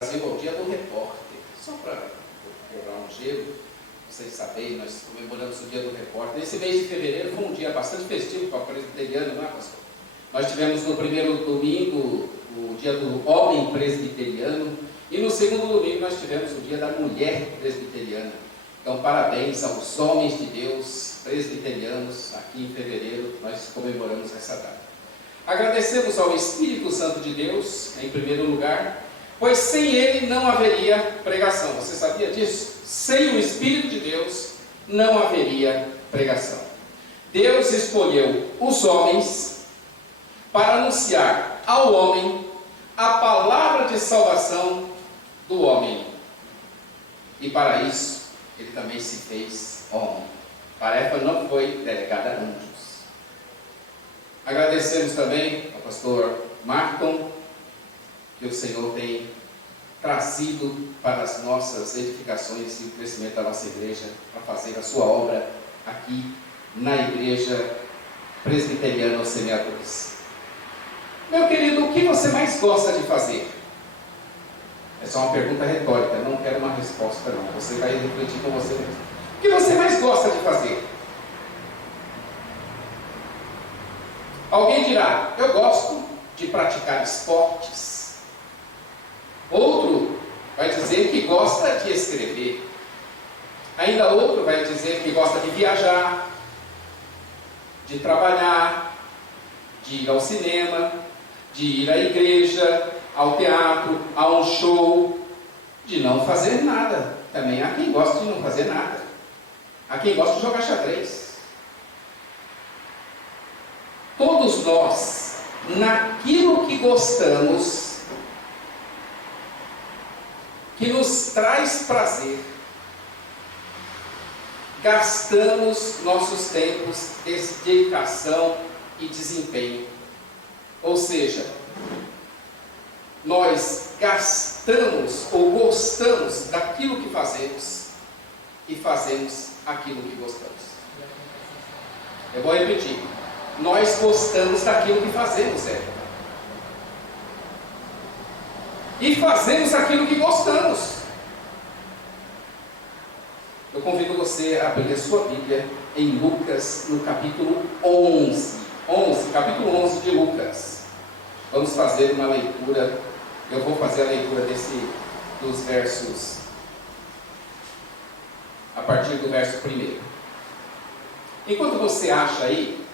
Brasil é o dia do repórter. Só para quebrar um gelo, vocês saberem, nós comemoramos o dia do repórter. Esse mês de fevereiro foi um dia bastante festivo para o presbiteriano, não é, pastor? Nós tivemos no primeiro domingo o dia do homem presbiteriano e no segundo domingo nós tivemos o dia da mulher presbiteriana. Então, parabéns aos homens de Deus presbiterianos. Aqui em fevereiro nós comemoramos essa data. Agradecemos ao Espírito Santo de Deus, em primeiro lugar, pois sem ele não haveria pregação. Você sabia disso? Sem o Espírito de Deus não haveria pregação. Deus escolheu os homens para anunciar ao homem a palavra de salvação do homem. E para isso, ele também se fez homem. A tarefa não foi delegada a anjos. Agradecemos também ao pastor Marton, que o Senhor tem trazido para as nossas edificações e o crescimento da nossa igreja, para fazer a sua obra aqui na Igreja Presbiteriana aos Semeadores. Meu querido, o que você mais gosta de fazer? É só uma pergunta retórica, não quero uma resposta não, você vai refletir com você mesmo. O que você mais gosta de fazer? Alguém dirá, eu gosto de praticar esportes. Outro vai dizer que gosta de escrever. Ainda outro vai dizer que gosta de viajar, de trabalhar, de ir ao cinema, de ir à igreja, ao teatro, a um show, de não fazer nada. Também há quem gosta de não fazer nada. Há quem gosta de jogar xadrez. Todos nós, naquilo que gostamos, que nos traz prazer, gastamos nossos tempos de dedicação e desempenho. Ou seja, nós gastamos ou gostamos daquilo que fazemos e fazemos aquilo que gostamos. Eu vou repetir. Nós gostamos daquilo que fazemos, e fazemos aquilo que gostamos. Eu convido você a abrir a sua Bíblia em Lucas, no capítulo 11. Capítulo 11 de Lucas. Vamos fazer uma leitura. Eu vou fazer a leitura dos versos, a partir do verso 1. Enquanto você acha aí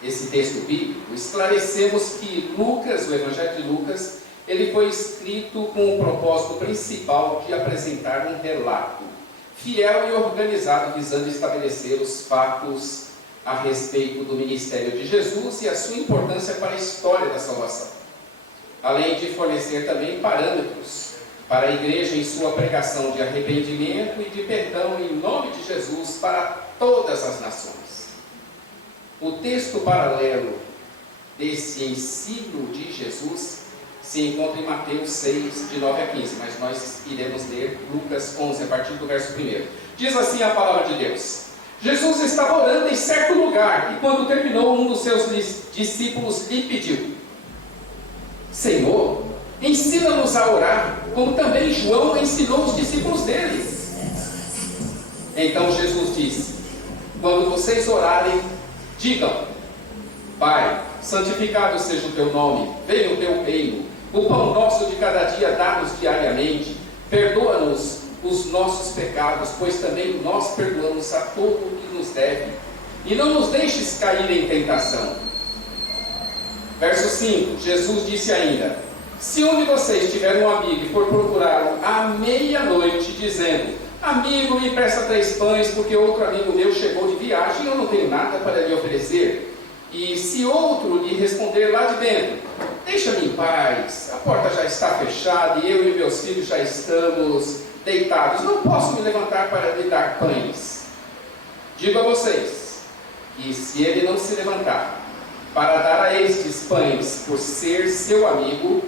esse texto bíblico, esclarecemos que Lucas, o Evangelho de Lucas, ele foi escrito com o propósito principal de apresentar um relato fiel e organizado, visando estabelecer os fatos a respeito do ministério de Jesus e a sua importância para a história da salvação, além de fornecer também parâmetros para a igreja em sua pregação de arrependimento e de perdão em nome de Jesus para todas as nações. O texto paralelo desse ensino de Jesus se encontra em Mateus 6, de 9 a 15, mas nós iremos ler Lucas 11, a partir do verso 1. Diz assim a palavra de Deus: Jesus estava orando em certo lugar, e quando terminou, um dos seus discípulos lhe pediu: Senhor, ensina-nos a orar, como também João ensinou os discípulos dele. Então Jesus disse: quando vocês orarem, digam: Pai, santificado seja o teu nome, venha o teu reino, o pão nosso de cada dia dá-nos diariamente, perdoa-nos os nossos pecados, pois também nós perdoamos a todo o que nos deve, e não nos deixes cair em tentação. Verso 5, Jesus disse ainda: se um de vocês tiver um amigo e for procurá-lo à meia-noite, dizendo: amigo, me presta 3 pães, porque outro amigo meu chegou de viagem e eu não tenho nada para lhe oferecer. E se outro lhe responder lá de dentro: deixa-me em paz, a porta já está fechada e eu e meus filhos já estamos deitados, não posso me levantar para lhe dar pães. Digo a vocês que se ele não se levantar para dar a estes pães por ser seu amigo,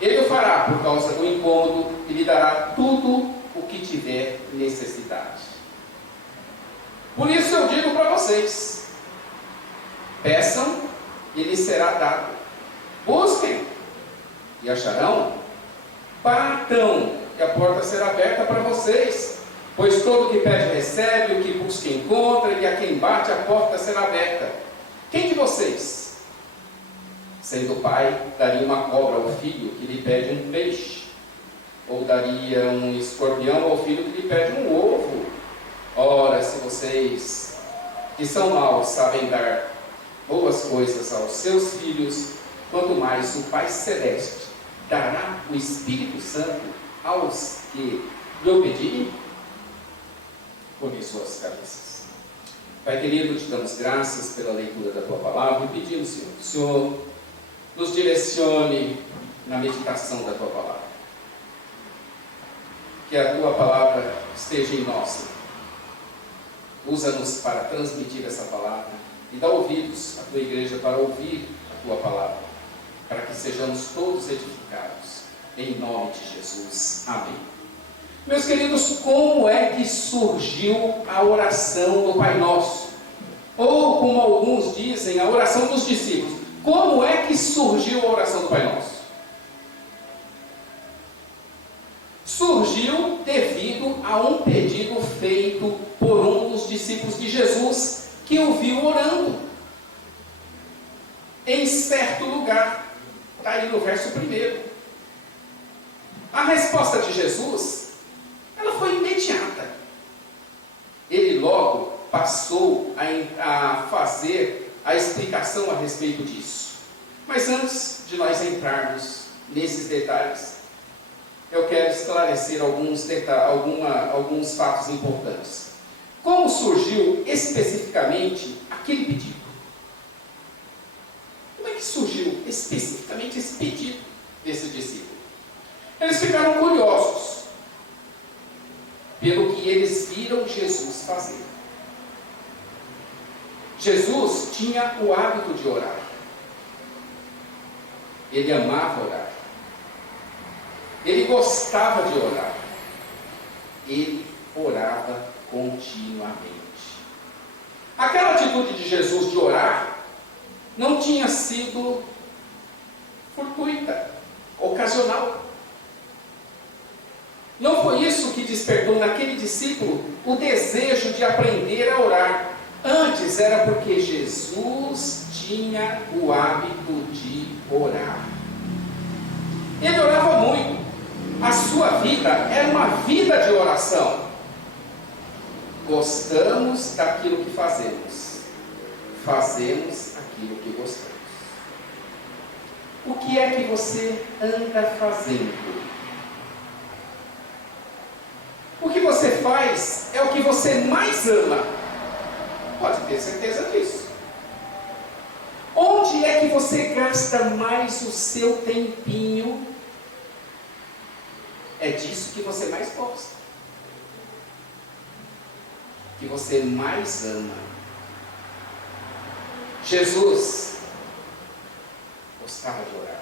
ele o fará por causa do incômodo e lhe dará tudo o que tiver necessidade. Por isso eu digo para vocês: peçam e lhes será dado, busquem e acharão, batam, e a porta será aberta para vocês. Pois todo o que pede recebe, o que busca encontra, e a quem bate a porta será aberta. Quem de vocês, sendo pai, daria uma cobra ao filho que lhe pede um peixe? Ou daria um escorpião ao filho que lhe pede um ovo? Ora, se vocês, que são maus, sabem dar boas coisas aos seus filhos, quanto mais o Pai Celeste dará o Espírito Santo aos que lhe obediem? Curve suas cabeças. Pai querido, te damos graças pela leitura da Tua Palavra e pedimos, Senhor, que o Senhor nos direcione na meditação da Tua Palavra. Que a Tua Palavra esteja em nós, Senhor. Usa-nos para transmitir essa palavra e dá ouvidos à Tua igreja para ouvir a Tua palavra, para que sejamos todos edificados, em nome de Jesus. Amém. Meus queridos, como é que surgiu a oração do Pai Nosso? Ou, como alguns dizem, a oração dos discípulos. Como é que surgiu a oração do Pai Nosso? Surgiu devido a um pedido feito por um dos discípulos de Jesus, que o viu orando em certo lugar. Está aí no verso 1. A resposta de Jesus, ela foi imediata. Ele logo passou a fazer a explicação a respeito disso. Mas antes de nós entrarmos nesses detalhes, eu quero esclarecer alguns fatos importantes. Como surgiu especificamente aquele pedido? Como é que surgiu especificamente esse pedido desse discípulo? Eles ficaram curiosos pelo que eles viram Jesus fazer. Jesus tinha o hábito de orar. Ele amava orar. Ele gostava de orar. Ele orava continuamente. Aquela atitude de Jesus de orar não tinha sido fortuita, ocasional. Não foi isso que despertou naquele discípulo o desejo de aprender a orar. Antes era porque Jesus tinha o hábito de orar. Ele orava muito. A sua vida era uma vida de oração. Gostamos daquilo que fazemos. Fazemos aquilo que gostamos. O que é que você anda fazendo? O que você faz é o que você mais ama. Pode ter certeza disso. Onde é que você gasta mais o seu tempinho? É disso que você mais gosta. Que você mais ama. Jesus gostava de orar,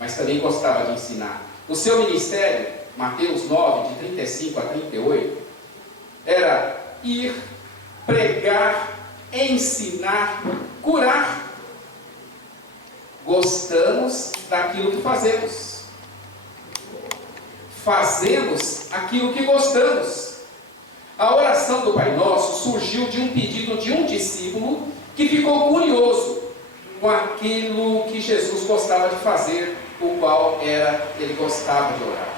mas também gostava de ensinar. O seu ministério, Mateus 9, de 35 a 38, era ir, pregar, ensinar, curar. Gostamos daquilo que fazemos. Fazemos aquilo que gostamos. A oração do Pai Nosso surgiu de um pedido de um discípulo que ficou curioso com aquilo que Jesus gostava de fazer, o qual era, ele gostava de orar.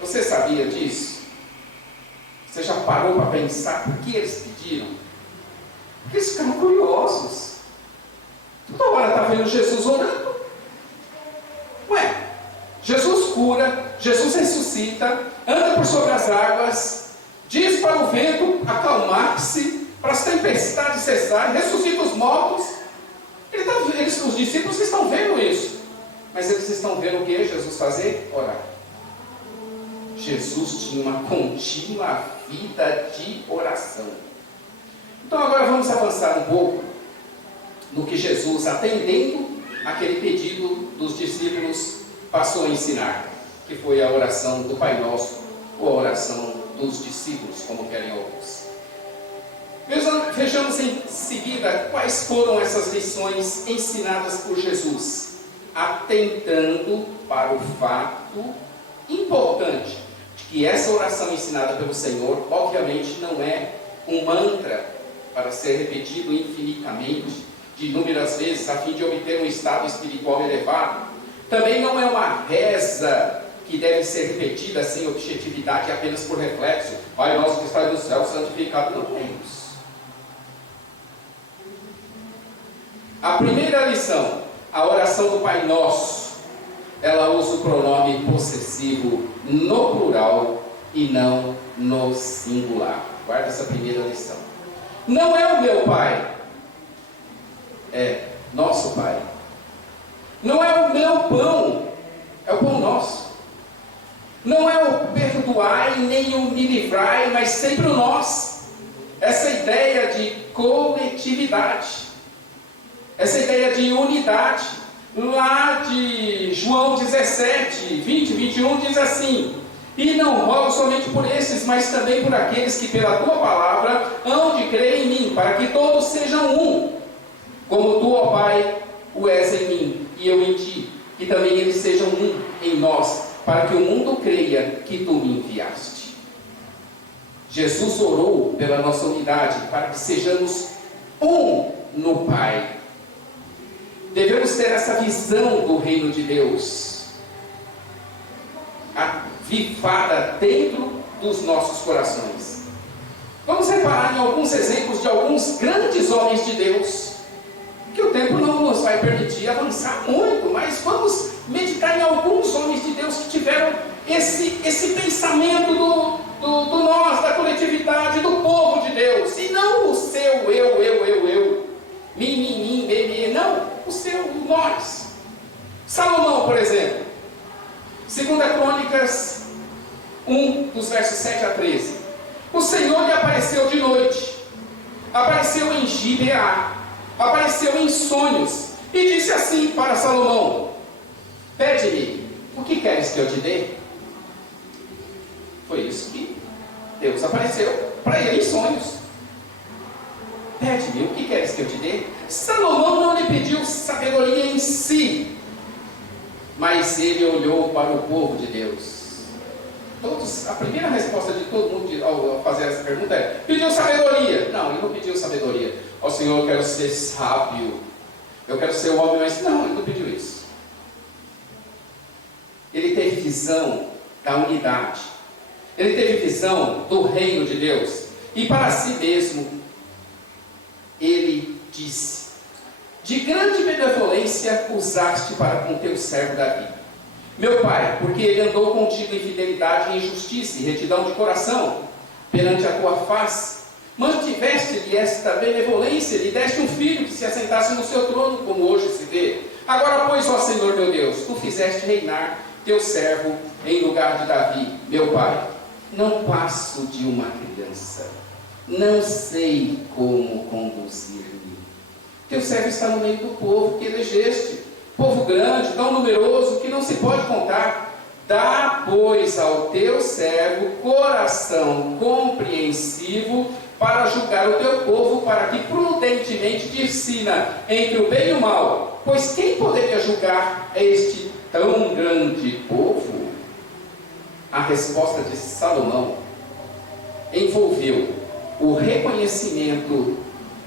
Você sabia disso? Você já parou para pensar por que eles pediram? Porque eles ficaram curiosos. Toda hora está vendo Jesus orando. Ué, Jesus cura, Jesus ressuscita, anda por sobre as águas, diz para o vento acalmar-se, para as tempestades cessarem, ressuscita os mortos. Os discípulos estão vendo isso. Mas eles estão vendo o que Jesus fazer? Orar. Jesus tinha uma contínua vida de oração. Então agora vamos avançar um pouco no que Jesus, atendendo aquele pedido dos discípulos, passou a ensinar, que foi a oração do Pai Nosso, ou a oração dos discípulos, como querem alguns. Vejamos em seguida quais foram essas lições ensinadas por Jesus, atentando para o fato importante de que essa oração ensinada pelo Senhor, obviamente, não é um mantra para ser repetido infinitamente, de inúmeras vezes, a fim de obter um estado espiritual elevado. Também não é uma reza que deve ser repetida sem objetividade, apenas por reflexo. Pai nosso que está no céu, santificado. Não é isso. A primeira lição, a oração do Pai Nosso, ela usa o pronome possessivo no plural e não no singular. Guarda essa primeira lição. Não é o meu Pai, é nosso Pai. Não é o meu pão, é o pão nosso. Não é o perdoai nem o me livrai, mas sempre o nós. Essa ideia de coletividade, essa ideia de unidade. Lá de João 17, 20, 21 diz assim: e não rogo somente por esses, mas também por aqueles que pela tua palavra hão de crer em mim, para que todos sejam um, como tu, ó Pai, o és em mim e eu em ti, que também eles sejam um em nós, para que o mundo creia que tu me enviaste. Jesus orou pela nossa unidade, para que sejamos um no Pai. Devemos ter essa visão do reino de Deus avivada dentro dos nossos corações. Vamos reparar em alguns exemplos de alguns grandes homens de Deus, que o tempo não nos vai permitir avançar muito, mas vamos meditar em alguns homens de Deus que tiveram esse pensamento do nós, da coletividade, do povo de Deus, e não o seu eu, mim, me, não, o seu, o nós. Salomão, por exemplo, 2 Crônicas 1, dos versos 7 a 13. O Senhor lhe apareceu de noite, apareceu em Gibeá, apareceu em sonhos, e disse assim para Salomão: pede-me, o que queres que eu te dê? Foi isso que Deus apareceu para ele em sonhos. Pede-me, o que queres que eu te dê? Salomão não lhe pediu sabedoria em si, mas ele olhou para o povo de Deus. A primeira resposta de todo mundo ao fazer essa pergunta é: pediu sabedoria? Não, ele não pediu sabedoria. Ó Senhor, eu quero ser sábio, eu quero ser um homem, mas não, ele não pediu isso. Ele teve visão da unidade, ele teve visão do reino de Deus, e para si mesmo ele disse: de grande benevolência usaste para com teu servo Davi, meu pai, porque ele andou contigo em fidelidade e em justiça e retidão de coração perante a tua face. Mantiveste-lhe esta benevolência, lhe deste um filho que se assentasse no seu trono, como hoje se vê. Agora, pois, ó Senhor meu Deus, tu fizeste reinar teu servo em lugar de Davi, meu pai. Não passo de uma criança, não sei como conduzir-me. Teu servo está no meio do povo que elegeste, povo grande, tão numeroso, que não se pode contar. Dá, pois, ao teu servo coração compreensivo para julgar o teu povo, para que prudentemente discina entre o bem e o mal. Pois quem poderia julgar este tão grande povo? A resposta de Salomão envolveu o reconhecimento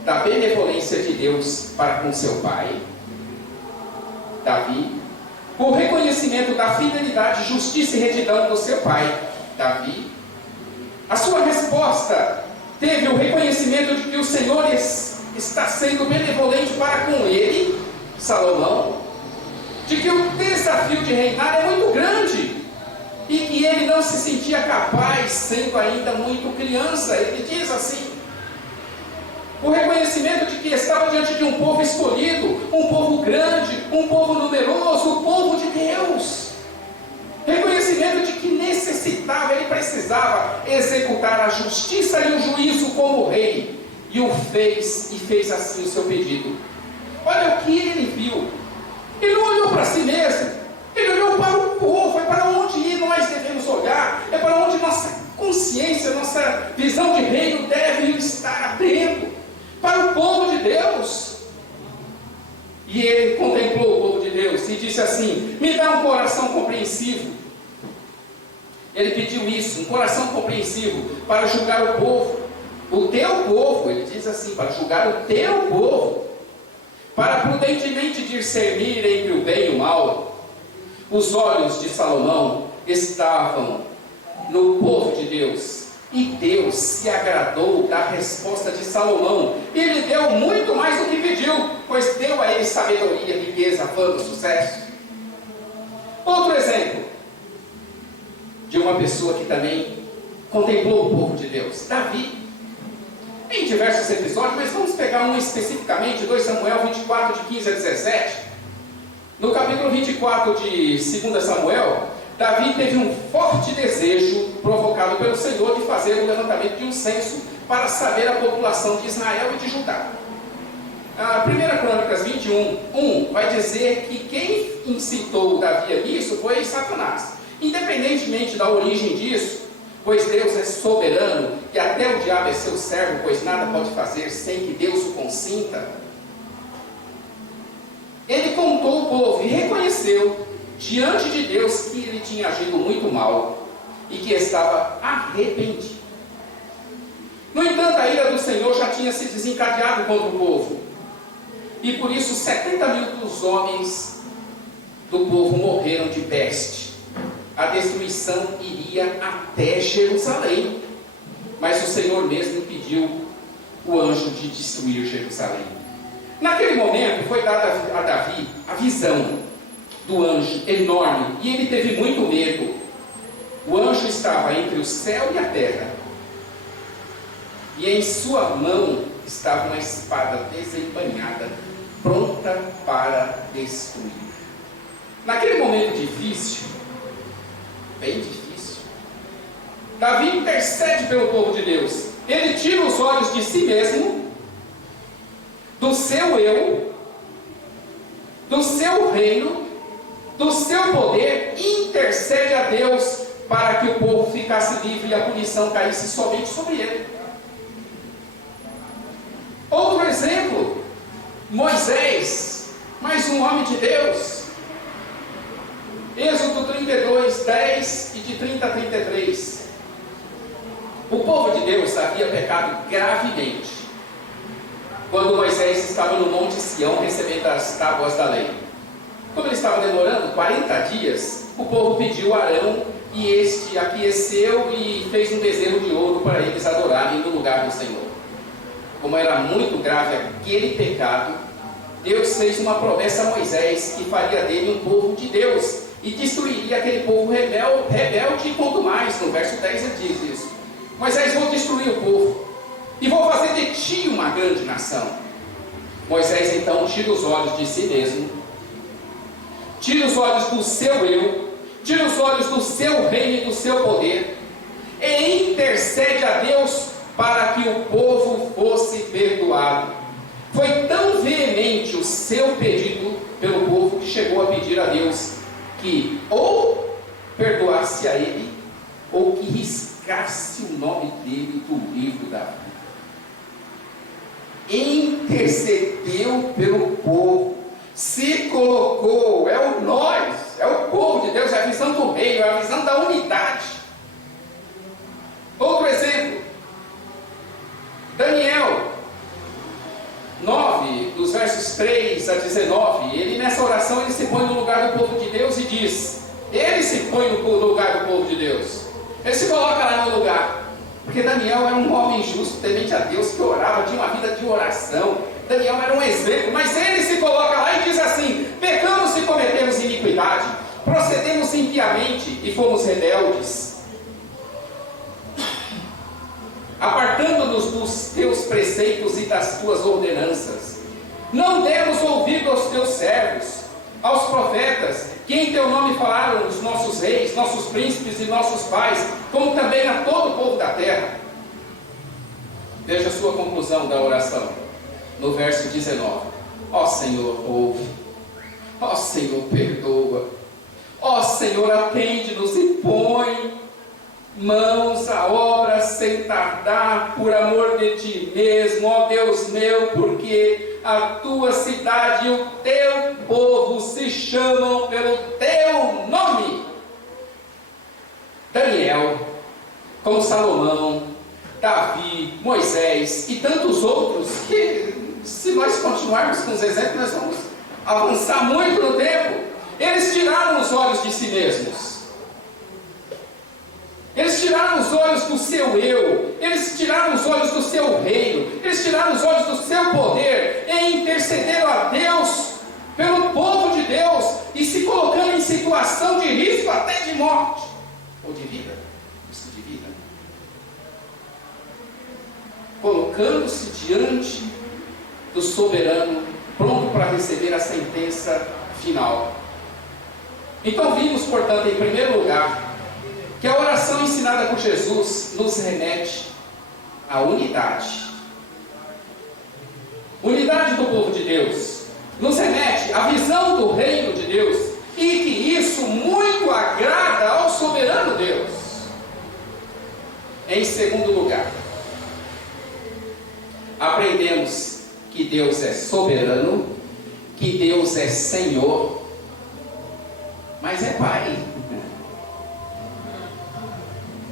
da benevolência de Deus para com seu pai, Davi, o reconhecimento da fidelidade, justiça e retidão do seu pai, Davi. A sua resposta teve o reconhecimento de que o Senhor está sendo benevolente para com ele, Salomão, de que o desafio de reinar é muito grande, e que ele não se sentia capaz, sendo ainda muito criança. Ele diz assim: o reconhecimento de que estava diante de um povo escolhido, um povo grande, um povo numeroso, o povo de Deus. Reconhecimento de que necessitava, ele precisava executar a justiça e o juízo como rei, e o fez, e fez assim o seu pedido. Olha o que ele viu. Ele não olhou para si mesmo, ele olhou para o povo. É para onde nós devemos olhar, é para onde nossa consciência, nossa visão de reino deve estar atento, para o povo de Deus. E ele contemplou o povo de Deus e disse assim: me dá um coração compreensivo. Ele pediu isso, um coração compreensivo, para julgar o povo, o teu povo, ele diz assim, para julgar o teu povo, para prudentemente discernir entre o bem e o mal. Os olhos de Salomão estavam no povo de Deus, e Deus se agradou da resposta de Salomão, e lhe deu muito mais do que pediu, pois deu a ele sabedoria, riqueza, fama, sucesso. Outro exemplo de uma pessoa que também contemplou o povo de Deus, Davi. Em diversos episódios, mas vamos pegar um especificamente, 2 Samuel 24, de 15 a 17. No capítulo 24 de 2 Samuel, Davi teve um forte desejo, provocado pelo Senhor, de fazer o levantamento de um censo, para saber a população de Israel e de Judá. A 1 Crônicas 21, vai dizer que quem incitou Davi a isso foi Satanás. Independentemente da origem disso, pois Deus é soberano, e até o diabo é seu servo, pois nada pode fazer sem que Deus o consinta. Ele contou o povo e reconheceu diante de Deus que ele tinha agido muito mal e que estava arrependido. No entanto, a ira do Senhor já tinha se desencadeado contra o povo, e por isso 70 mil dos homens do povo morreram de peste. A destruição iria até Jerusalém, mas o Senhor mesmo pediu o anjo de destruir Jerusalém. Naquele momento foi dada a Davi a visão do anjo enorme, e ele teve muito medo. O anjo estava entre o céu e a terra, e em sua mão estava uma espada desembainhada, pronta para destruir. Naquele momento difícil, bem difícil, Davi intercede pelo povo de Deus. Ele tira os olhos de si mesmo, do seu eu, do seu reino, do seu poder, e intercede a Deus para que o povo ficasse livre e a punição caísse somente sobre ele. Outro exemplo, Moisés, mais um homem de Deus. Êxodo 32, 10 e de 30 a 33. O povo de Deus havia pecado gravemente quando Moisés estava no Monte Sião recebendo as tábuas da lei. Como ele estava demorando 40 dias, o povo pediu a Arão, e este aqueceu e fez um bezerro de ouro para eles adorarem no lugar do Senhor. Como era muito grave aquele pecado, Deus fez uma promessa a Moisés que faria dele um povo de Deus e destruiria aquele povo rebelde e quanto mais. No verso 10 ele diz isso: Moisés, vou destruir o povo e vou fazer de ti uma grande nação. Moisés então tira os olhos de si mesmo, tira os olhos do seu eu, tira os olhos do seu reino e do seu poder, e intercede a Deus para que o povo fosse perdoado. Foi tão veemente o seu pedido pelo povo que chegou a pedir a Deus que ou perdoasse a ele, ou que riscasse o nome dele do livro da vida. Intercedeu pelo povo, se colocou, é o nós, é o povo de Deus, é a visão do reino, é a visão da unidade. Outro exemplo, Daniel 9, dos versos 3 a 19, ele nessa oração ele se põe no lugar do povo de Deus e diz, ele se põe no lugar do povo de Deus, ele se coloca lá no lugar, porque Daniel era um homem justo, temente a Deus, que orava, tinha uma vida de oração. Daniel era um exemplo, mas ele se coloca lá e diz assim: pecamos e cometemos iniquidade, procedemos impiamente e fomos rebeldes, apartando-nos dos teus preceitos e das tuas ordenanças. Não demos ouvido aos teus servos, aos profetas, que em teu nome falaram os nossos reis, nossos príncipes e nossos pais, como também a todo o povo da terra. Veja a sua conclusão da oração, no verso 19. Ó Senhor, ouve. Ó Senhor, perdoa. Ó Senhor, atende-nos e põe mãos à obra sem tardar, por amor de ti mesmo, ó Deus meu, porque a tua cidade e o teu povo se chamam pelo teu nome. Daniel, como Salomão, Davi, Moisés e tantos outros, que se nós continuarmos com os exemplos, nós vamos avançar muito no tempo. Eles tiraram os olhos de si mesmos. Eles tiraram os olhos do seu eu. Eles tiraram os olhos do seu reino. Eles tiraram os olhos do seu poder e intercederam a Deus pelo povo de Deus e se colocando em situação de risco até de morte ou de vida. Risco de vida. Colocando-se diante do soberano, pronto para receber a sentença final. Então vimos, portanto, em primeiro lugar, que a oração ensinada por Jesus nos remete à unidade. Unidade do povo de Deus. Nos remete à visão do reino de Deus. E que isso muito agrada ao soberano Deus. Em segundo lugar, aprendemos que Deus é soberano, que Deus é Senhor, mas é Pai.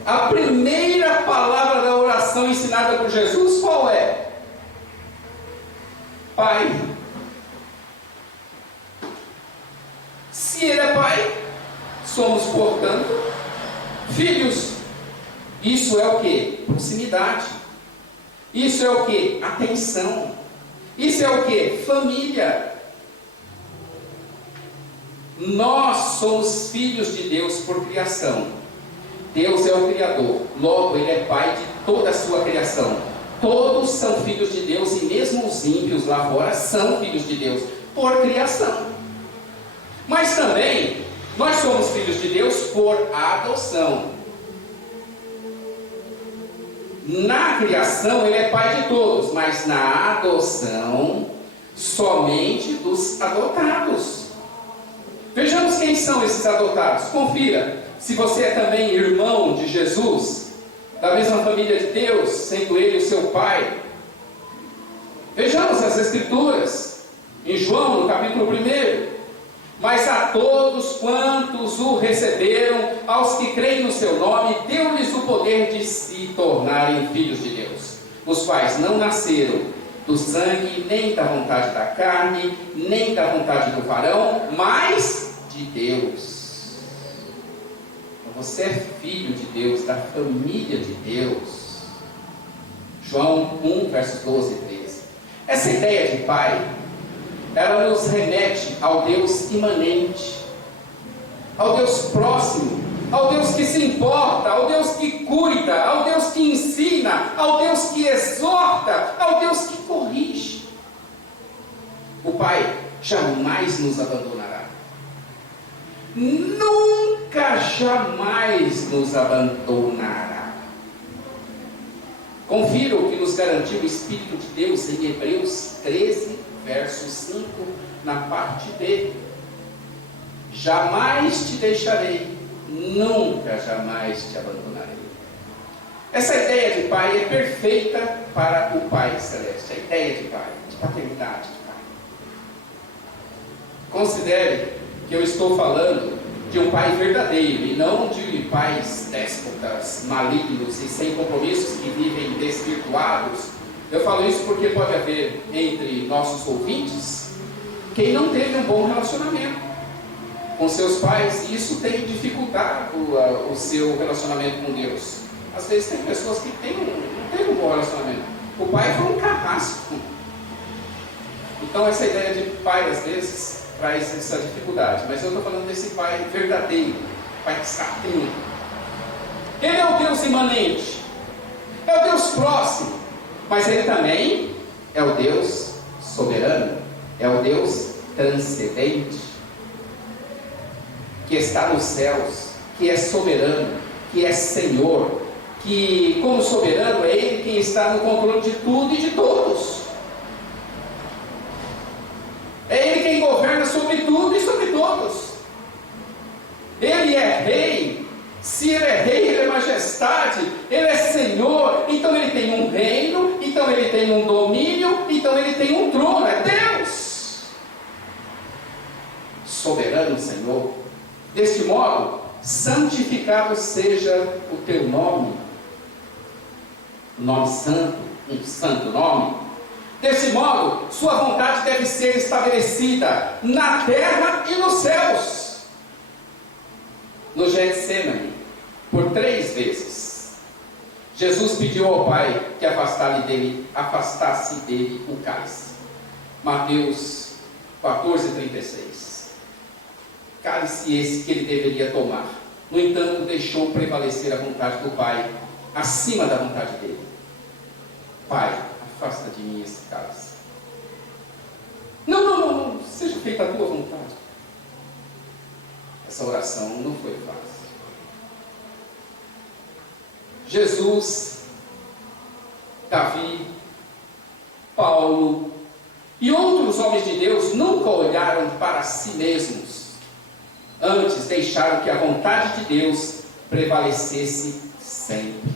A primeira palavra da oração ensinada por Jesus, qual é? Pai. Se Ele é Pai, somos, portanto, filhos. Isso é o que? Proximidade. Isso é o que? Atenção. Isso é o que? Família. Nós somos filhos de Deus por criação. Deus é o Criador, logo Ele é Pai de toda a sua criação. Todos são filhos de Deus e mesmo os ímpios lá fora são filhos de Deus por criação. Mas também nós somos filhos de Deus por adoção. Na criação Ele é Pai de todos, mas na adoção somente dos adotados. Vejamos quem são esses adotados. Confira. Se você é também irmão de Jesus, da mesma família de Deus, sendo Ele o seu Pai. Vejamos as Escrituras, em João, no capítulo 1. Mas a todos quantos o receberam, aos que creem no seu nome, deu-lhes o poder de se tornarem filhos de Deus, os quais não nasceram do sangue, nem da vontade da carne, nem da vontade do varão, mas de Deus. Você é filho de Deus, da família de Deus. João 1, versos 12 e 13. Essa ideia de Pai, ela nos remete ao Deus imanente, ao Deus próximo, ao Deus que se importa, ao Deus que cuida, ao Deus que ensina, ao Deus que exorta, ao Deus que corrige. O Pai jamais nos abandonará. Nunca, jamais nos abandonará. Confira o que nos garantiu o Espírito de Deus em Hebreus 13, verso 5, na parte B. Jamais te deixarei, nunca, jamais te abandonarei. Essa ideia de Pai é perfeita para o Pai Celeste. A ideia de Pai, de paternidade de Pai. Considere que eu estou falando de um pai verdadeiro e não de pais déspotas, malignos e sem compromissos que vivem desvirtuados. Eu falo isso porque pode haver entre nossos ouvintes quem não teve um bom relacionamento com seus pais e isso tem dificultado o seu relacionamento com Deus. Às vezes tem pessoas que não têm um bom relacionamento. O pai foi um carrasco. Então essa ideia de pai às vezes traz essa dificuldade, mas eu estou falando desse Pai verdadeiro, Pai que está atento. Ele é o Deus imanente, é o Deus próximo, mas Ele também é o Deus soberano, é o Deus transcendente, que está nos céus, que é soberano, que é Senhor, que como soberano é Ele quem está no controle de tudo e de todos. É Ele quem governa sobre tudo e sobre todos. Ele é rei. Se Ele é rei, Ele é majestade, Ele é Senhor. Então Ele tem um reino, então Ele tem um domínio, então Ele tem um trono. É Deus soberano, Senhor. Deste modo, santificado seja o teu nome, nome santo, um santo nome. Desse modo, sua vontade deve ser estabelecida na terra e nos céus. No Getsemane, por 3 vezes, Jesus pediu ao Pai que afastasse dele o cálice. Mateus 14:36. Cálice esse que ele deveria tomar. No entanto, deixou prevalecer a vontade do Pai acima da vontade dele. Pai, afasta de mim esse cálice. Não, seja feita a tua vontade. Essa oração não foi fácil. Jesus, Davi, Paulo e outros homens de Deus nunca olharam para si mesmos. Antes deixaram que a vontade de Deus prevalecesse sempre.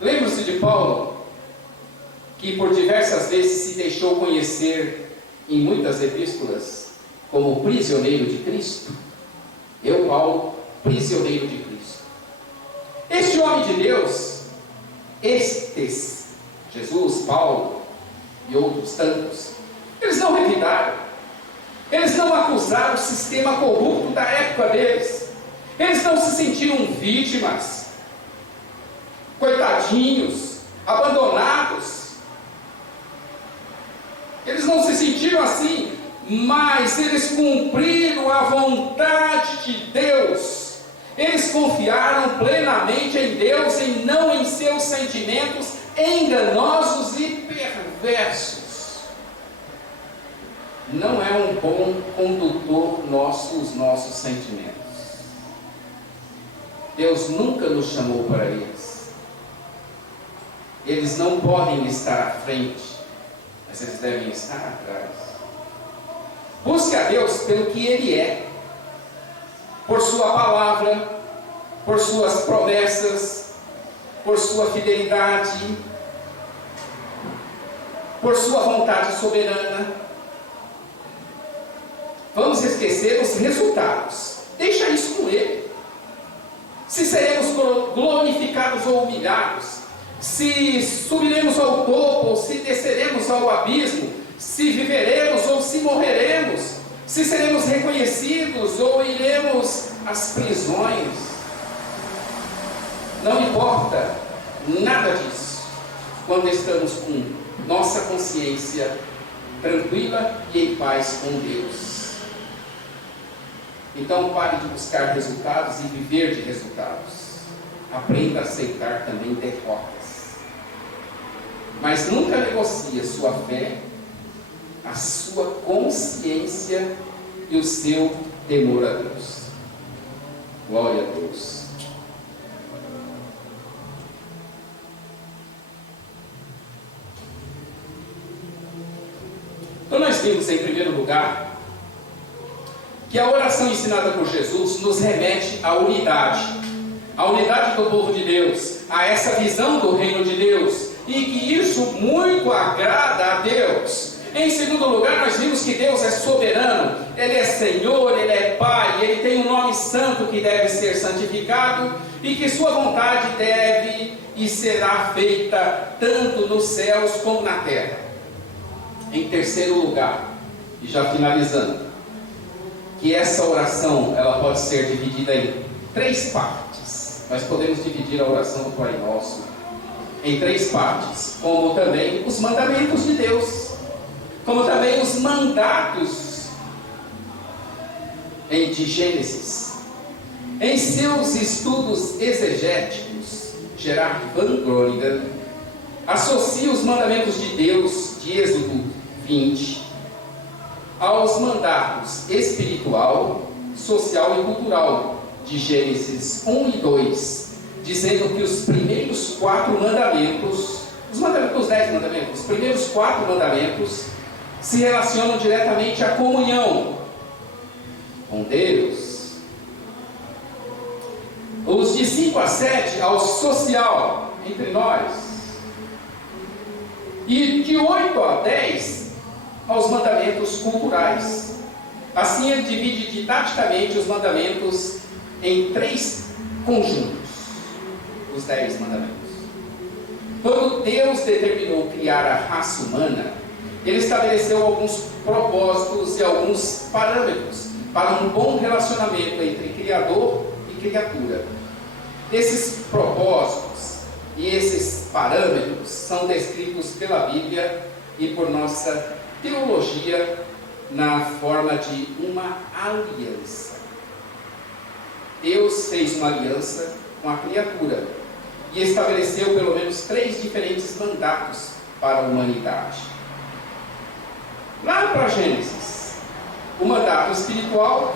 Lembra-se de Paulo, que por diversas vezes se deixou conhecer em muitas epístolas como prisioneiro de Cristo? Eu, Paulo, prisioneiro de Cristo. Este homem de Deus, Jesus, Paulo e outros tantos, eles não revidaram, eles não acusaram o sistema corrupto da época deles, eles não se sentiram vítimas, coitadinhos, abandonados. Eles não se sentiram assim, mas eles cumpriram a vontade de Deus. Eles confiaram plenamente em Deus e não em seus sentimentos enganosos e perversos. Não é um bom condutor os nossos sentimentos. Deus nunca nos chamou para eles. Eles não podem estar à frente, mas eles devem estar atrás. Busque a Deus pelo que Ele é, por sua palavra, por suas promessas, por sua fidelidade, por sua vontade soberana. Vamos esquecer os resultados. Deixa isso com Ele. Se seremos glorificados ou humilhados, se subiremos ao topo ou se desceremos ao abismo, se viveremos ou se morreremos, se seremos reconhecidos ou iremos às prisões, não importa nada disso, quando estamos com nossa consciência tranquila e em paz com Deus. Então pare de buscar resultados e viver de resultados. Aprenda a aceitar também derrotas, mas nunca negocie a sua fé, a sua consciência e o seu temor a Deus. Glória a Deus. Então nós vimos em primeiro lugar que a oração ensinada por Jesus nos remete à unidade do povo de Deus, a essa visão do reino de Deus, e que isso muito agrada a Deus. Em segundo lugar, nós vimos que Deus é soberano, Ele é Senhor, Ele é Pai, Ele tem um nome santo que deve ser santificado, e que sua vontade deve e será feita tanto nos céus como na terra. Em terceiro lugar, e já finalizando, que essa oração ela pode ser dividida em 3 partes. Nós podemos dividir a oração do Pai Nosso em 3 partes, como também os mandamentos de Deus, como também os mandatos de Gênesis. Em seus estudos exegéticos, Gerard Van Groningen associa os mandamentos de Deus de Êxodo 20 aos mandatos espiritual, social e cultural de Gênesis 1 e 2, dizendo que os primeiros 4 mandamentos, os 10 mandamentos, os primeiros 4 mandamentos se relacionam diretamente à comunhão com Deus. Os de 5 a 7 ao social entre nós. E de 8 a 10 aos mandamentos culturais. Assim ele divide didaticamente os mandamentos em 3 conjuntos, os 10 mandamentos. Quando Deus determinou criar a raça humana, Ele estabeleceu alguns propósitos e alguns parâmetros para um bom relacionamento entre Criador e criatura. Esses propósitos e esses parâmetros são descritos pela Bíblia e por nossa teologia na forma de uma aliança. Deus fez uma aliança com a criatura e estabeleceu pelo menos 3 diferentes mandatos para a humanidade. Lá para Gênesis, o mandato espiritual,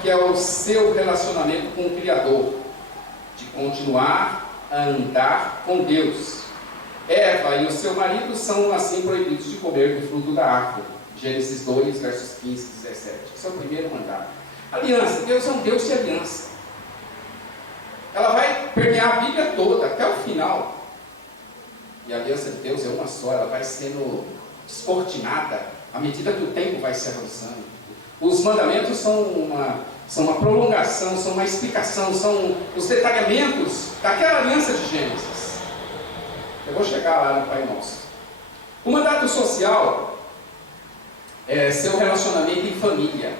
que é o seu relacionamento com o Criador, de continuar a andar com Deus. Eva e o seu marido são assim proibidos de comer do fruto da árvore. Gênesis 2, versos 15 e 17. Esse é o primeiro mandato. Aliança. Deus é um Deus de aliança. Ela vai permear a Bíblia toda, até o final. E a aliança de Deus é uma só, ela vai sendo descortinada à medida que o tempo vai se avançando. Os mandamentos são uma prolongação, são uma explicação, são os detalhamentos daquela aliança de Gênesis. Eu vou chegar lá no Pai Nosso. O mandato social é seu relacionamento em família.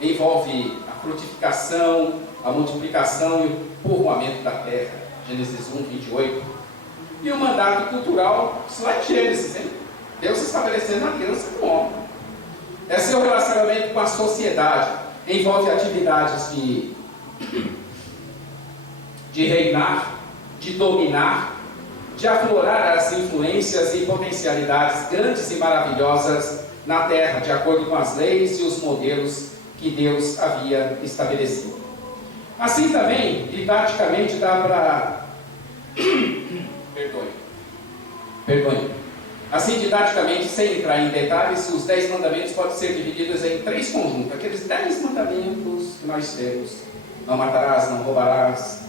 Envolve a frutificação, a multiplicação e o povoamento da terra. Gênesis 1, 28. E o mandato cultural, isso lá em Gênesis, hein? Deus estabelecendo a aliança com o homem. É seu relacionamento com a sociedade. Envolve atividades de reinar, de dominar, de aflorar as influências e potencialidades grandes e maravilhosas na terra, de acordo com as leis e os modelos que Deus havia estabelecido. Assim também, didaticamente, dá para... Perdoe. Assim, didaticamente, sem entrar em detalhes, os 10 mandamentos podem ser divididos em 3 conjuntos. Aqueles 10 mandamentos que nós temos. Não matarás, não roubarás,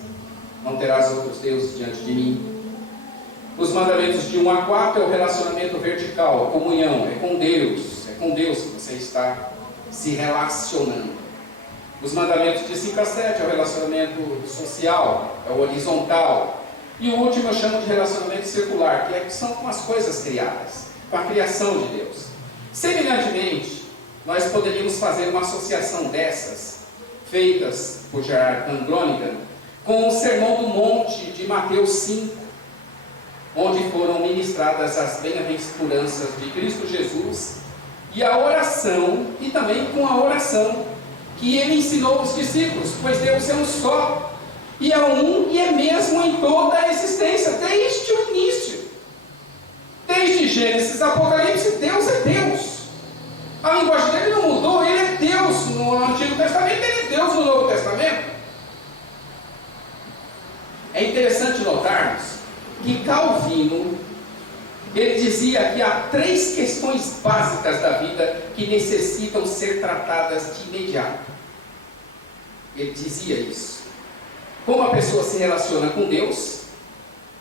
não terás outros deuses diante de mim. Os mandamentos de 1 a 4 é o relacionamento vertical, a comunhão, é com Deus que você está se relacionando. Os mandamentos de 5 a 7 é o relacionamento social, é o horizontal. E o último eu chamo de relacionamento circular, que são com as coisas criadas, com a criação de Deus. Semelhantemente, nós poderíamos fazer uma associação dessas, feitas por Gerhard Groningen, com o Sermão do Monte de Mateus 5, onde foram ministradas as bem-aventuranças de Cristo Jesus, e a oração, e também com a oração que ele ensinou aos discípulos, pois Deus é um só, e é um e é mesmo em toda a existência, desde o início. Desde Gênesis a Apocalipse, Deus é Deus. A linguagem dele não mudou, ele é Deus no Antigo Testamento, ele é Deus no Novo Testamento. É interessante notarmos que Calvino, ele dizia que há 3 questões básicas da vida que necessitam ser tratadas de imediato. Ele dizia isso. Como a pessoa se relaciona com Deus,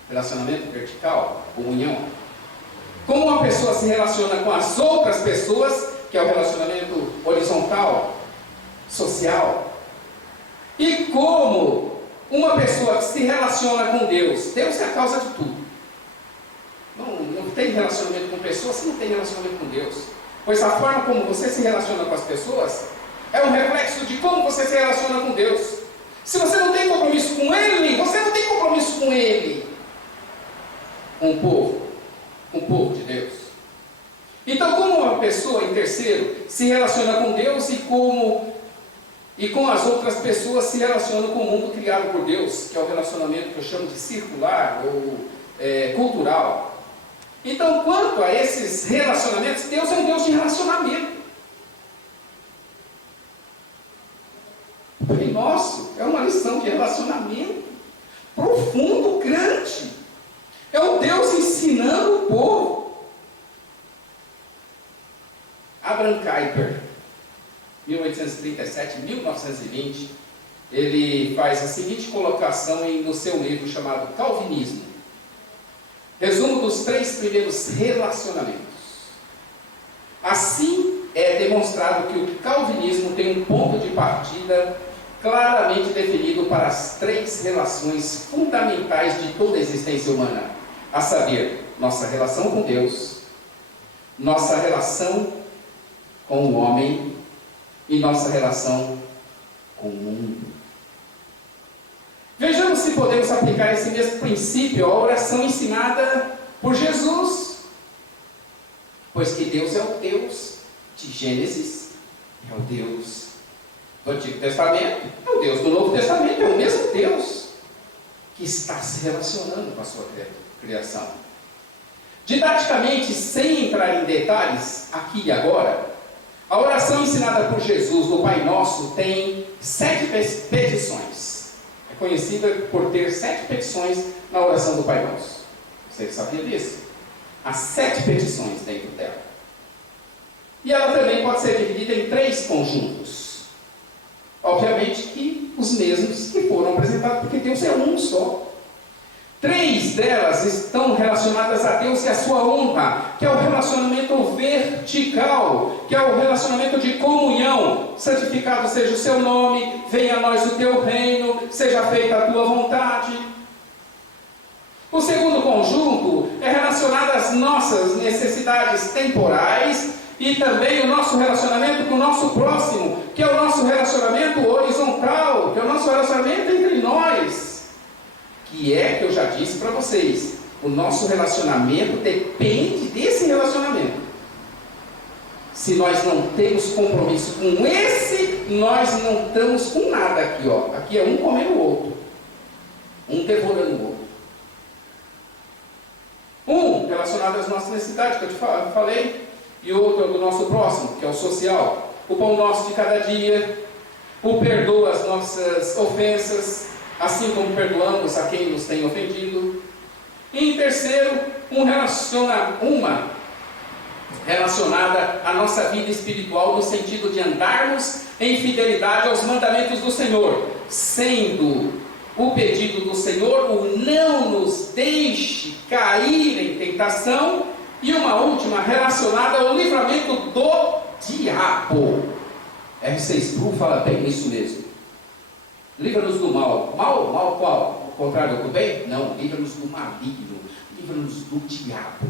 relacionamento vertical, comunhão. Como uma pessoa se relaciona com as outras pessoas, que é o relacionamento horizontal, social. E como uma pessoa que se relaciona com Deus, Deus é a causa de tudo. Não tem relacionamento com pessoas se não tem relacionamento com Deus. Pois a forma como você se relaciona com as pessoas é um reflexo de como você se relaciona com Deus. Se você não tem compromisso com Ele, você não tem compromisso com Ele. Com o povo de Deus. Então, como uma pessoa, em terceiro, se relaciona com Deus e com as outras pessoas se relacionam com o mundo criado por Deus, que é o relacionamento que eu chamo de circular ou cultural. Então, quanto a esses relacionamentos, Deus é um Deus de relacionamento. O Pai Nosso é uma lição de relacionamento profundo, grande. É o Deus ensinando o povo. Abraham Kuyper, 1837-1920, ele faz a seguinte colocação no seu livro chamado Calvinismo. Resumo dos 3 primeiros relacionamentos. Assim é demonstrado que o calvinismo tem um ponto de partida claramente definido para as três relações fundamentais de toda a existência humana, a saber, nossa relação com Deus, nossa relação com o homem e nossa relação com o mundo. Vejamos se podemos aplicar esse mesmo princípio à oração ensinada por Jesus. Pois que Deus é o Deus de Gênesis, é o Deus do Antigo Testamento, é o Deus do Novo Testamento, é o mesmo Deus que está se relacionando com a sua criação. Didaticamente, sem entrar em detalhes aqui e agora, a oração ensinada por Jesus no Pai Nosso tem 7 petições. É conhecida por ter 7 petições na oração do Pai Nosso. Você sabia disso? Há 7 petições dentro dela. E ela também pode ser dividida em 3 conjuntos. Obviamente que os mesmos que foram apresentados, porque Deus é um só. 3 delas estão relacionadas a Deus e a sua honra, que é o relacionamento vertical, que é o relacionamento de comunhão. Santificado seja o seu nome, venha a nós o teu reino, seja feita a tua vontade. O segundo conjunto é relacionado às nossas necessidades temporais e também o nosso relacionamento com o nosso próximo, que é o nosso relacionamento horizontal, que é o nosso relacionamento entre nós. Que é, que eu já disse para vocês, o nosso relacionamento depende desse relacionamento. Se nós não temos compromisso com esse, nós não estamos com nada aqui, ó. Aqui é um comendo o outro, um devorando o outro. Um relacionado às nossas necessidades, que eu te falei, e outro é do nosso próximo, que é o social. O pão nosso de cada dia, o perdoa as nossas ofensas, assim como perdoamos a quem nos tem ofendido. E em terceiro, uma relacionada à nossa vida espiritual, no sentido de andarmos em fidelidade aos mandamentos do Senhor, sendo o pedido do Senhor o não nos deixe cair em tentação, e uma última relacionada ao livramento do diabo. R6 Pro fala bem isso mesmo. Livra-nos do mal. Mal qual? O contrário do bem? Não, livra-nos do maligno. Livra-nos do diabo.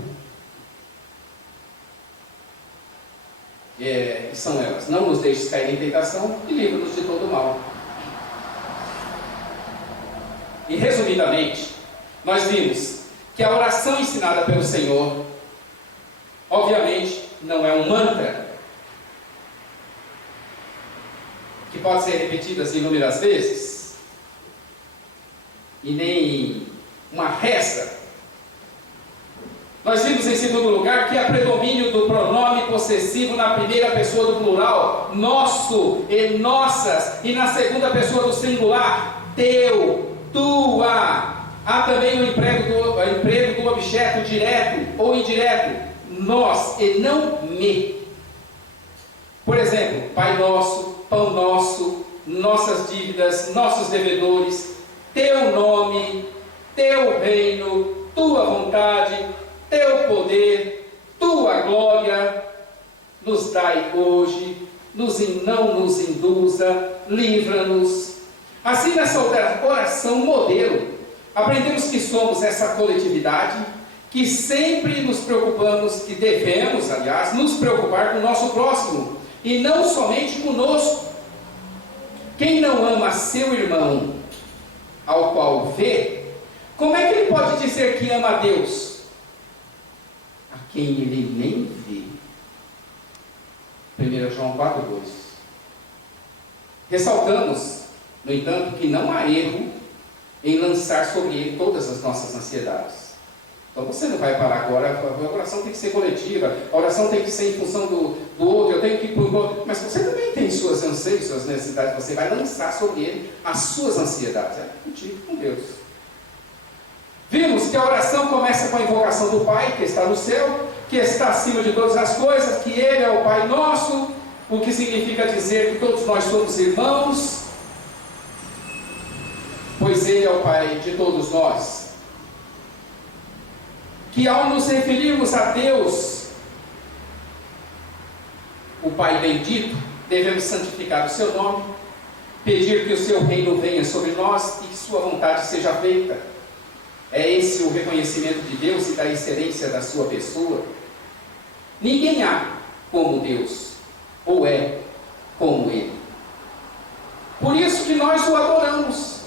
São elas: não nos deixes cair em tentação e livra-nos de todo mal. E resumidamente, nós vimos que a oração ensinada pelo Senhor, obviamente, não é um mantra que pode ser repetidas inúmeras vezes, e nem uma reza. Nós vimos em segundo lugar que há predomínio do pronome possessivo na primeira pessoa do plural, nosso e nossas, e na segunda pessoa do singular, teu, tua. Há também o emprego do objeto direto ou indireto, nós e não me. Por exemplo, Pai nosso, pão nosso, nossas dívidas, nossos devedores, teu nome, teu reino, tua vontade, teu poder, tua glória, nos dai hoje, não nos induza, livra-nos. Assim, nessa oração modelo, aprendemos que somos essa coletividade, que sempre nos preocupamos, que devemos, aliás, nos preocupar com o nosso próximo, e não somente conosco. Quem não ama seu irmão, ao qual vê, como é que ele pode dizer que ama a Deus, a quem ele nem vê? 1 João 4,2. Ressaltamos, no entanto, que não há erro em lançar sobre ele todas as nossas ansiedades. Então você não vai parar agora, a oração tem que ser coletiva, a oração tem que ser em função do outro, eu tenho que ir para o outro, mas você também tem suas anseios, suas necessidades, você vai lançar sobre ele as suas ansiedades, é contigo, com Deus. Vimos que a oração começa com a invocação do Pai, que está no céu, que está acima de todas as coisas, que Ele é o Pai nosso, o que significa dizer que todos nós somos irmãos, pois Ele é o Pai de todos nós. Que ao nos referirmos a Deus, o Pai bendito, devemos santificar o seu nome, pedir que o seu reino venha sobre nós e que sua vontade seja feita. É esse o reconhecimento de Deus e da excelência da sua pessoa. Ninguém há como Deus, ou é como Ele. Por isso que nós o adoramos.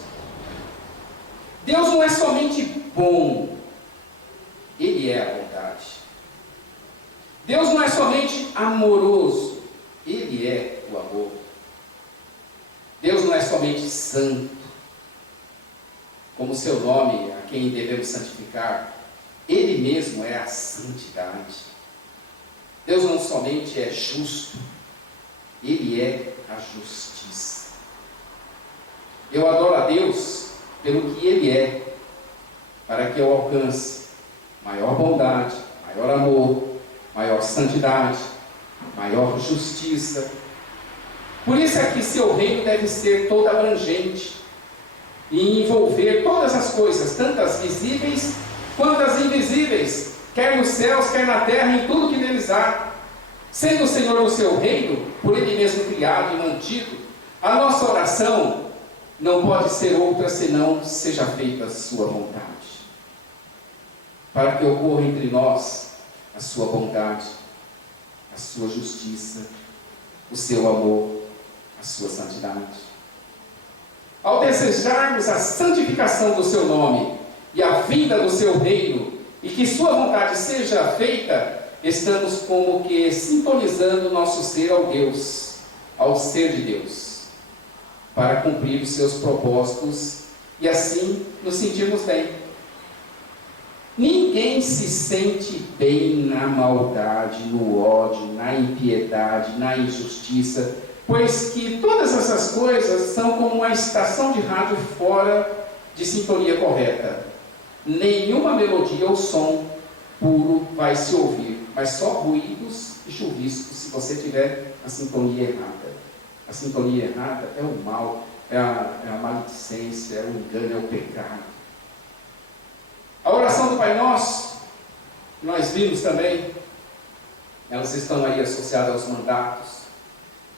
Deus não é somente bom, Ele é a bondade. Deus não é somente amoroso, Ele é o amor. Deus não é somente santo, como o seu nome, a quem devemos santificar, Ele mesmo é a santidade. Deus não somente é justo, Ele é a justiça. Eu adoro a Deus pelo que Ele é, para que eu alcance maior bondade, maior amor, maior santidade, maior justiça. Por isso é que seu reino deve ser todo abrangente e envolver todas as coisas, tanto as visíveis quanto as invisíveis, quer nos céus, quer na terra, em tudo que neles há. Sendo o Senhor o seu reino, por Ele mesmo criado e mantido, a nossa oração não pode ser outra senão seja feita a sua vontade. Para que ocorra entre nós a sua bondade, a sua justiça, o seu amor, a sua santidade. Ao desejarmos a santificação do seu nome e a vinda do seu reino, e que sua vontade seja feita, estamos como que sintonizando nosso ser ao Deus, ao ser de Deus, para cumprir os seus propósitos e assim nos sentirmos bem. Ninguém se sente bem na maldade, no ódio, na impiedade, na injustiça, pois que todas essas coisas são como uma estação de rádio fora de sintonia correta. Nenhuma melodia ou som puro vai se ouvir, mas só ruídos e chuviscos se você tiver a sintonia errada. A sintonia errada é o mal, é a maledicência, é o engano, é o pecado. A oração do Pai Nosso, nós vimos também, elas estão aí associadas aos mandatos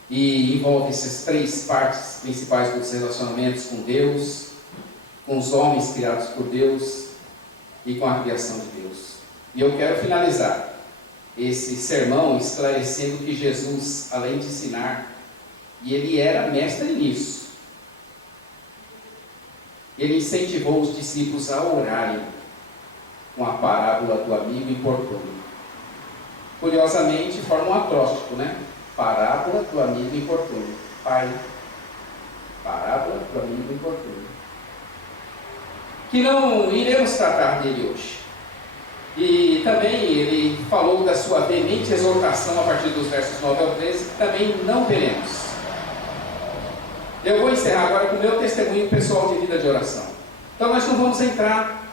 e envolvem essas três partes principais dos relacionamentos com Deus, com os homens criados por Deus e com a criação de Deus. E eu quero finalizar esse sermão esclarecendo que Jesus, além de ensinar, e ele era mestre nisso, ele incentivou os discípulos a orarem com a parábola do amigo importuno. Curiosamente, forma um acróstico, né? Parábola do amigo importuno. Pai, parábola do amigo importuno. Que não iremos tratar dele hoje. E também ele falou da sua veemente exortação a partir dos versos 9 ao 13, que também não veremos. Eu vou encerrar agora com o meu testemunho pessoal de vida de oração. Então nós não vamos entrar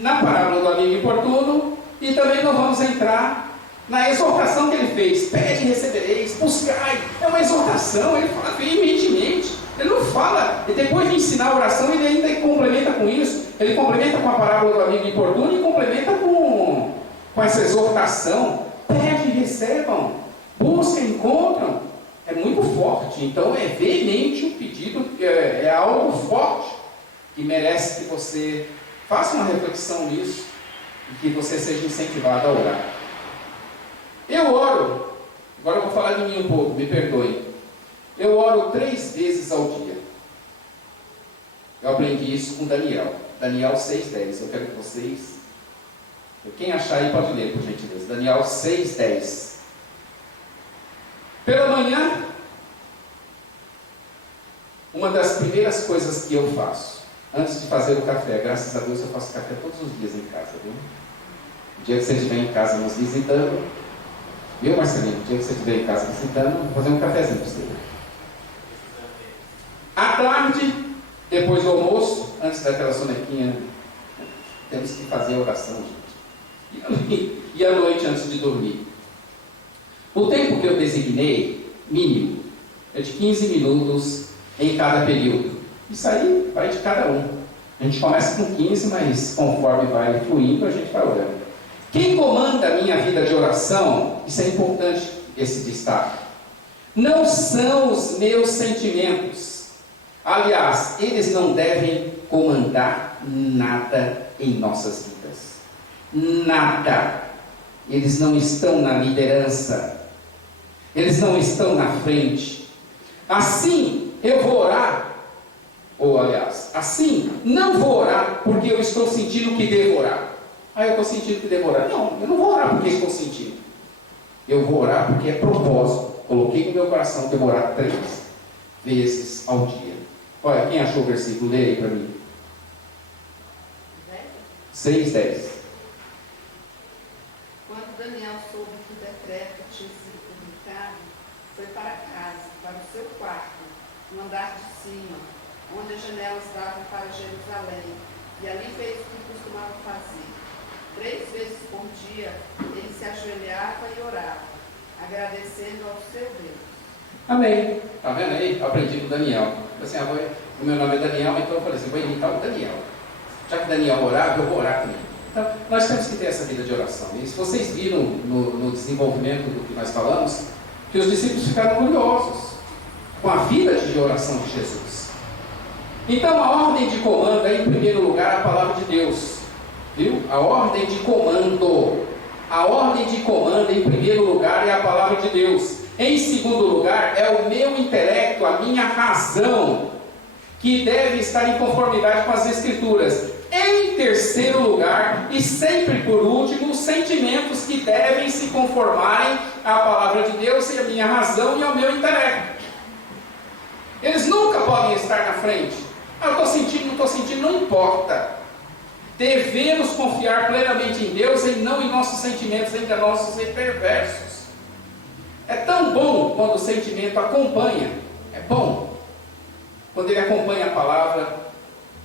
na parábola do amigo importuno e também não vamos entrar na exortação que ele fez. Pede e recebereis, buscai. É uma exortação, ele fala veementemente. Ele não fala, e depois de ensinar a oração, ele ainda complementa com isso. Ele complementa com a parábola do amigo importuno e complementa com essa exortação. Pede e recebam, busquem, encontram. É muito forte, então é veemente um pedido, é algo forte, que merece que você faça uma reflexão nisso e que você seja incentivado a orar. Eu oro, agora eu vou falar de mim um pouco, me perdoe. Eu oro 3 vezes ao dia. Eu aprendi isso com Daniel. Daniel 6:10. Eu quero que vocês, quem achar aí pode ler, por gentileza. Daniel 6:10. Pela manhã, uma das primeiras coisas que eu faço, antes de fazer o café, graças a Deus eu faço café todos os dias em casa, viu? O dia que você estiver em casa nos visitando, viu, Marcelinho? O dia que você estiver em casa visitando, vou fazer um cafezinho para você. À tarde, depois do almoço, antes daquela sonequinha, temos que fazer a oração, gente. E à noite, antes de dormir. O tempo que eu designei, mínimo, é de 15 minutos em cada período. Isso aí vai de cada um. A gente começa com 15, mas conforme vai fluindo, a gente vai orando. Quem comanda a minha vida de oração, isso é importante, esse destaque, não são os meus sentimentos, Aliás, eles não devem comandar nada em nossas vidas. Nada. Eles não estão na liderança. Eles não estão na frente. Assim, eu vou orar. Ou, aliás, assim, não vou orar porque eu estou sentindo que devo orar. Eu estou sentindo que devo orar. Não, eu não vou orar porque estou sentindo. Eu vou orar porque é propósito. Coloquei no meu coração que eu vou orar 3 vezes ao dia. Olha, quem achou o versículo? Lê aí para mim. 6:10. Quando Daniel soube que o decreto tinha sido publicado, foi para casa, para o seu quarto, no andar de cima, onde as janelas davam para Jerusalém, e ali fez o que costumava fazer. 3 vezes por dia, ele se ajoelhava e orava, agradecendo ao seu Deus. Amém. Está vendo aí? Aprendi com Daniel. Assim, o meu nome é Daniel, então eu falei assim, vou imitar o Daniel. Já que Daniel orava, eu vou orar também. Então, nós temos que ter essa vida de oração. E se vocês viram no desenvolvimento do que nós falamos, que os discípulos ficaram curiosos com a vida de oração de Jesus. Então, a ordem de comando é, em primeiro lugar, a palavra de Deus. Viu? A ordem de comando. A ordem de comando, em primeiro lugar, é a palavra de Deus. Em segundo lugar, é o meu intelecto, a minha razão, que deve estar em conformidade com as Escrituras. Em terceiro lugar, e sempre por último, os sentimentos que devem se conformarem à palavra de Deus e à minha razão e ao meu intelecto. Eles nunca podem estar na frente. Eu estou sentindo, não estou sentindo, não importa. Devemos confiar plenamente em Deus e não em nossos sentimentos enganosos e perversos. É tão bom quando o sentimento acompanha. É bom quando ele acompanha a palavra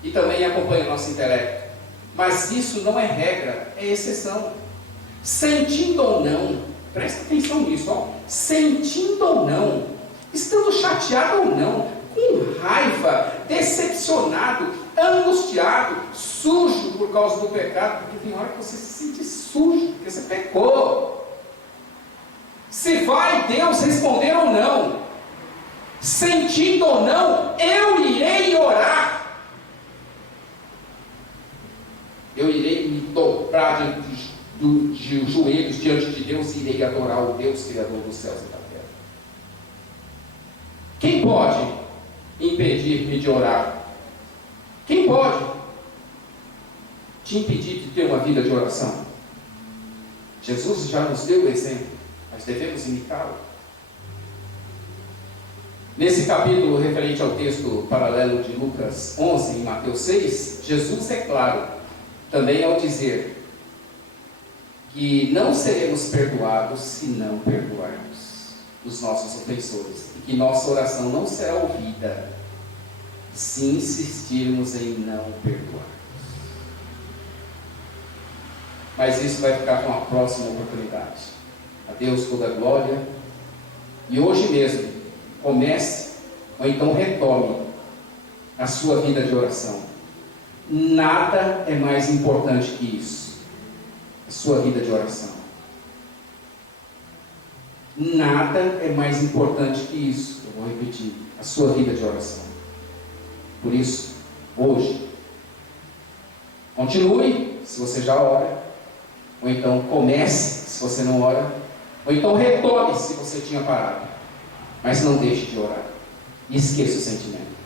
e também acompanha o nosso intelecto. Mas isso não é regra, é exceção. Sentindo ou não, presta atenção nisso, ó. Sentindo ou não, estando chateado ou não, com raiva, decepcionado, angustiado, sujo por causa do pecado, porque tem hora que você se sente sujo, porque você pecou. Se vai Deus responder ou não, sentindo ou não, eu irei orar. Eu irei me dobrar de joelhos diante de Deus e irei adorar o Deus Criador dos céus e da terra. Quem pode impedir-me de orar? Quem pode te impedir de ter uma vida de oração? Jesus já nos deu o exemplo. Nós devemos imitá-lo. Nesse capítulo referente ao texto paralelo de Lucas 11 e Mateus 6, Jesus é claro também ao dizer que não seremos perdoados se não perdoarmos os nossos ofensores e que nossa oração não será ouvida se insistirmos em não perdoarmos. Mas isso vai ficar com a próxima oportunidade. A Deus toda a glória. E hoje mesmo, comece ou então retome a sua vida de oração. Nada é mais importante que isso. A sua vida de oração. Nada é mais importante que isso. Eu vou repetir. A sua vida de oração. Por isso, hoje, continue, se você já ora. Ou então comece, se você não ora. Ou então retome, se você tinha parado. Mas não deixe de orar. E esqueça o sentimento.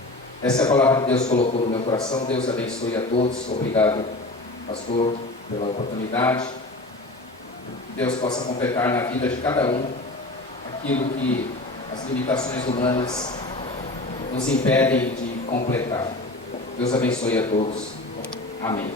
Essa é a palavra que Deus colocou no meu coração. Deus abençoe a todos. Obrigado, pastor, pela oportunidade. Que Deus possa completar na vida de cada um aquilo que as limitações humanas nos impedem de completar. Deus abençoe a todos. Amém.